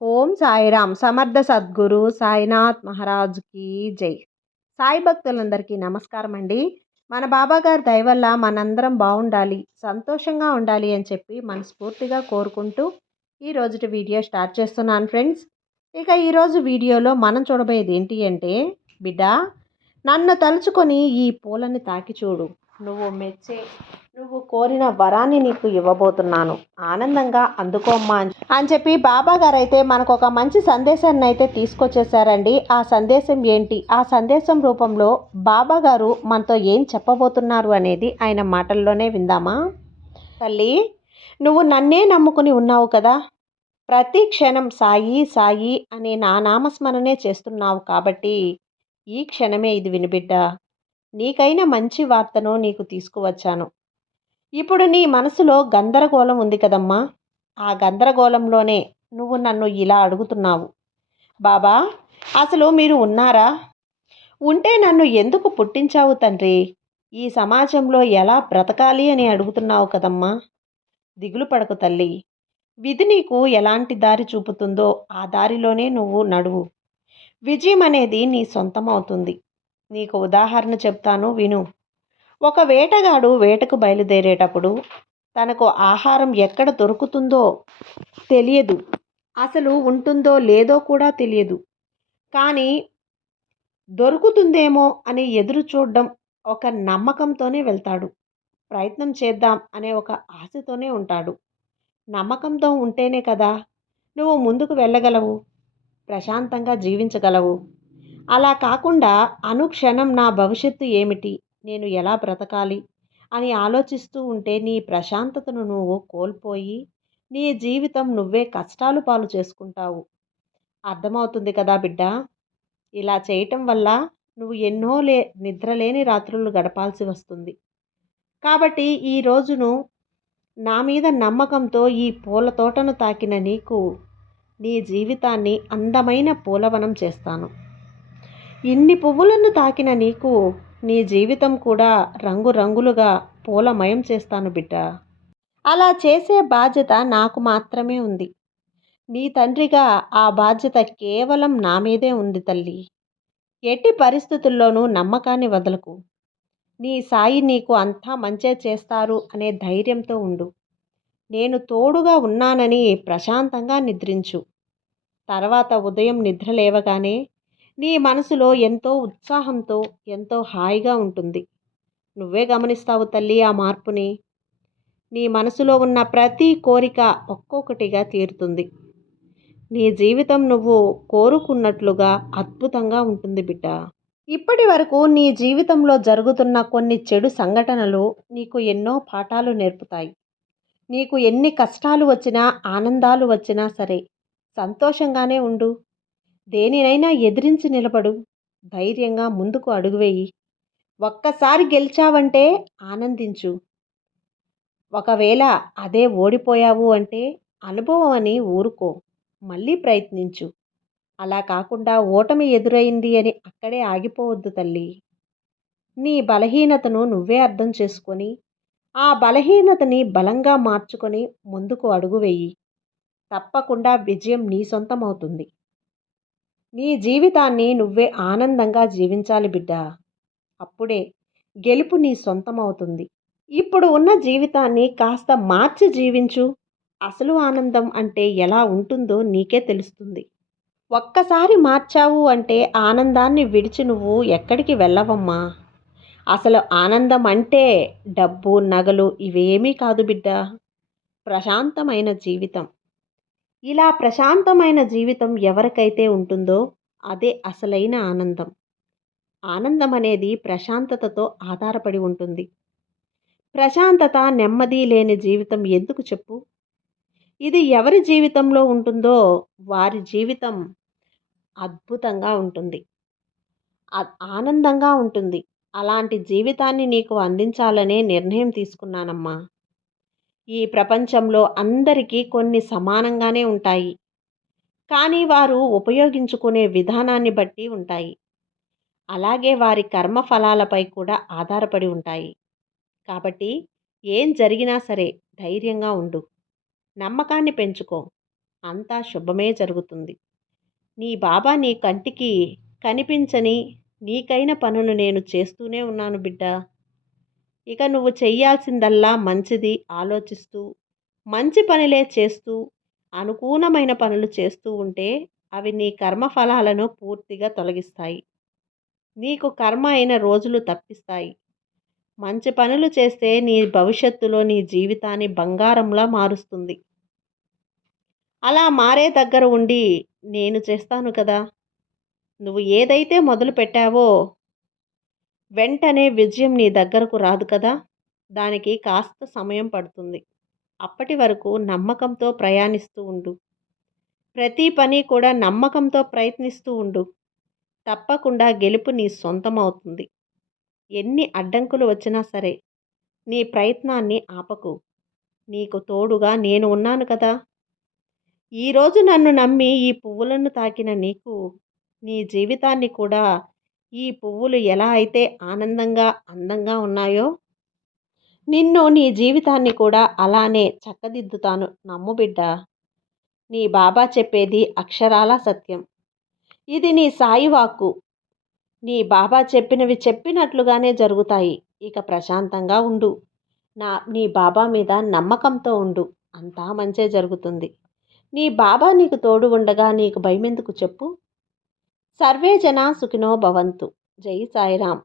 ఓం సాయిరామ్ సమర్థ సద్గురు సాయినాథ్ మహారాజ్కి జై. సాయి భక్తులందరికీ నమస్కారం అండి. మన బాబా గారి దయ వల్ల మనందరం బాగుండాలి, సంతోషంగా ఉండాలి అని చెప్పి మనస్ఫూర్తిగా కోరుకుంటూ ఈ రోజుటి వీడియో స్టార్ట్ చేస్తున్నాను ఫ్రెండ్స్. ఇక ఈరోజు వీడియోలో మనం చూడబోయేది ఏంటి అంటే, బిడ్డ నన్ను తలుచుకొని ఈ పూలని తాకి చూడు, నువ్వు కోరిన వరాన్ని నీకు ఇవ్వబోతున్నాను, ఆనందంగా అందుకోమ్మా అని చెప్పి బాబా గారు అయితే మనకు ఒక మంచి సందేశాన్ని అయితే తీసుకొచ్చేసారండి. ఆ సందేశం ఏంటి, ఆ సందేశం రూపంలో బాబా గారు మనతో ఏం చెప్పబోతున్నారు అనేది ఆయన మాటల్లోనే విందామా. తల్లి, నువ్వు నన్నే నమ్ముకుని ఉన్నావు కదా, ప్రతి క్షణం సాయి సాయి అనే నా నామస్మరణే చేస్తున్నావు కాబట్టి ఈ క్షణమే ఇది వినిబిడ్డ, నీకైనా మంచి వార్తను నీకు తీసుకువచ్చాను. ఇప్పుడు నీ మనసులో గందరగోళం ఉంది కదమ్మా, ఆ గందరగోళంలోనే నువ్వు నన్ను ఇలా అడుగుతున్నావు, బాబా అసలు మీరు ఉన్నారా, ఉంటే నన్ను ఎందుకు పుట్టించావు తండ్రి, ఈ సమాజంలో ఎలా బ్రతకాలి అని అడుగుతున్నావు కదమ్మా. దిగులు పడకు తల్లి, విధి నీకు ఎలాంటి దారి చూపుతుందో ఆ దారిలోనే నువ్వు నడువు, విజయం అనేది నీ సొంతం అవుతుంది. నీకు ఉదాహరణ చెప్తాను విను. ఒక వేటగాడు వేటకు బయలుదేరేటప్పుడు తనకు ఆహారం ఎక్కడ దొరుకుతుందో తెలియదు, అసలు ఉంటుందో లేదో కూడా తెలియదు, కానీ దొరుకుతుందేమో అని ఎదురు చూడడం ఒక నమ్మకంతోనే వెళ్తాడు. ప్రయత్నం చేద్దాం అనే ఒక ఆశతోనే ఉంటాడు. నమ్మకంతో ఉంటేనే కదా నువ్వు ముందుకు వెళ్ళగలవు, ప్రశాంతంగా జీవించగలవు. అలా కాకుండా అనుక్షణం నా భవిష్యత్తు ఏమిటి, నేను ఎలా బ్రతకాలి అని ఆలోచిస్తూ ఉంటే నీ ప్రశాంతతను నువ్వు కోల్పోయి నీ జీవితం నువ్వే కష్టాలు పాలు చేసుకుంటావు. అర్థమవుతుంది కదా బిడ్డ. ఇలా చేయటం వల్ల నువ్వు ఎన్నో నిద్రలేని రాత్రులు గడపాల్సి వస్తుంది. కాబట్టి ఈ రోజును నా మీద నమ్మకంతో ఈ పూల తోటను తాకిన నీకు నీ జీవితాన్ని అందమైన పూలవనం చేస్తాను. ఇన్ని పువ్వులను తాకిన నీకు నీ జీవితం కూడా రంగురంగులుగా పూలమయం చేస్తాను బిడ్డ. అలా చేసే బాధ్యత నాకు మాత్రమే ఉంది. నీ తండ్రిగా ఆ బాధ్యత కేవలం నా మీదే ఉంది తల్లి. ఎట్టి పరిస్థితుల్లోనూ నమ్మకాన్ని వదలకు. నీ సాయి నీకు అంతా మంచే చేస్తారు అనే ధైర్యంతో ఉండు. నేను తోడుగా ఉన్నానని ప్రశాంతంగా నిద్రించు. తర్వాత ఉదయం నిద్ర లేవగానే నీ మనసులో ఎంతో ఉత్సాహంతో ఎంతో హాయిగా ఉంటుంది. నువ్వే గమనిస్తావు తల్లి ఆ మార్పుని. నీ మనసులో ఉన్న ప్రతి కోరిక ఒక్కొక్కటిగా తీరుతుంది. నీ జీవితం నువ్వు కోరుకున్నట్లుగా అద్భుతంగా ఉంటుంది బిడ్డ. ఇప్పటి వరకు నీ జీవితంలో జరుగుతున్న కొన్ని చెడు సంఘటనలు నీకు ఎన్నో పాఠాలు నేర్పుతాయి. నీకు ఎన్ని కష్టాలు వచ్చినా ఆనందాలు వచ్చినా సరే సంతోషంగానే ఉండు. దేనినైనా ఎదిరించి నిలబడు. ధైర్యంగా ముందుకు అడుగువేయి. ఒక్కసారి గెలిచావంటే ఆనందించు. ఒకవేళ అదే ఓడిపోయావు అంటే అనుభవం అని ఊరుకో, మళ్ళీ ప్రయత్నించు. అలా కాకుండా ఓటమి ఎదురైంది అని అక్కడే ఆగిపోవద్దు తల్లి. నీ బలహీనతను నువ్వే అర్థం చేసుకొని ఆ బలహీనతని బలంగా మార్చుకొని ముందుకు అడుగు వెయ్యి. తప్పకుండా విజయం నీ సొంతం అవుతుంది. నీ జీవితాన్ని నువ్వే ఆనందంగా జీవించాలి బిడ్డ. అప్పుడే గెలుపు నీ సొంతం అవుతుంది. ఇప్పుడు ఉన్న జీవితాన్ని కాస్త మార్చి జీవించు. అసలు ఆనందం అంటే ఎలా ఉంటుందో నీకే తెలుస్తుంది. ఒక్కసారి మార్చావు అంటే ఆనందాన్ని విడిచి నువ్వు ఎక్కడికి వెళ్ళవమ్మా. అసలు ఆనందం అంటే డబ్బు నగలు ఇవేమీ కాదు బిడ్డ. ప్రశాంతమైన జీవితం. ఇలా ప్రశాంతమైన జీవితం ఎవరికైతే ఉంటుందో అదే అసలైన ఆనందం. ఆనందం అనేది ప్రశాంతతతో ఆధారపడి ఉంటుంది. ప్రశాంతత నెమ్మది లేని జీవితం ఎందుకు చెప్పు. ఇది ఎవరి జీవితంలో ఉంటుందో వారి జీవితం అద్భుతంగా ఉంటుంది, ఆనందంగా ఉంటుంది. అలాంటి జీవితాన్ని నీకు అందించాలనే నిర్ణయం తీసుకున్నానమ్మా. ఈ ప్రపంచంలో అందరికీ కొన్ని సమానంగానే ఉంటాయి, కానీ వారు ఉపయోగించుకునే విధానాన్ని బట్టి ఉంటాయి. అలాగే వారి కర్మఫలాలపై కూడా ఆధారపడి ఉంటాయి. కాబట్టి ఏం జరిగినా సరే ధైర్యంగా ఉండు, నమ్మకాన్ని పెంచుకో. అంతా శుభమే జరుగుతుంది. నీ బాబా నీ కంటికి కనిపించని నీకైన పనులు నేను చేస్తూనే ఉన్నాను బిడ్డా. ఇక నువ్వు చెయ్యాల్సిందల్లా మంచిది ఆలోచిస్తూ, మంచి పనులే చేస్తూ, అనుకూలమైన పనులు చేస్తూ ఉంటే అవి నీ కర్మఫలాలను పూర్తిగా తొలగిస్తాయి. నీకు కర్మ అయిన రోజులు తప్పిస్తాయి. మంచి పనులు చేస్తే నీ భవిష్యత్తులో నీ జీవితాన్ని బంగారంలా మారుస్తుంది. అలా మారే దగ్గర ఉండి నేను చేస్తాను కదా! నువ్వు ఏదైతే మొదలుపెట్టావో వెంటనే విజయం నీ దగ్గరకు రాదు కదా! దానికి కాస్త సమయం పడుతుంది. అప్పటి వరకు నమ్మకంతో ప్రయాణిస్తూ ఉండు. ప్రతి పని కూడా నమ్మకంతో ప్రయత్నిస్తూ ఉండు. తప్పకుండా గెలుపు నీ సొంతమవుతుంది. ఎన్ని అడ్డంకులు వచ్చినా సరే నీ ప్రయత్నాన్ని ఆపకు. నీకు తోడుగా నేను ఉన్నాను కదా! ఈరోజు నన్ను నమ్మి ఈ పువ్వులను తాకిన నీకు నీ జీవితాన్ని కూడా ఈ పువ్వులు ఎలా అయితే ఆనందంగా అందంగా ఉన్నాయో నిన్ను నీ జీవితాన్ని కూడా అలానే చక్కదిద్దుతాను నమ్ము బిడ్డ. నీ బాబా చెప్పేది అక్షరాల సత్యం. ఇది నీ సాయి వాక్కు. నీ బాబా చెప్పినవి చెప్పినట్లుగానే జరుగుతాయి. ఇక ప్రశాంతంగా ఉండు. నీ బాబా మీద నమ్మకంతో ఉండు. అంతా మంచే జరుగుతుంది. నీ బాబా నీకు తోడు ఉండగా నీకు భయమెందుకు చెప్పు. సర్వే జన సుఖినో భవంతు. జై సాయిరాం.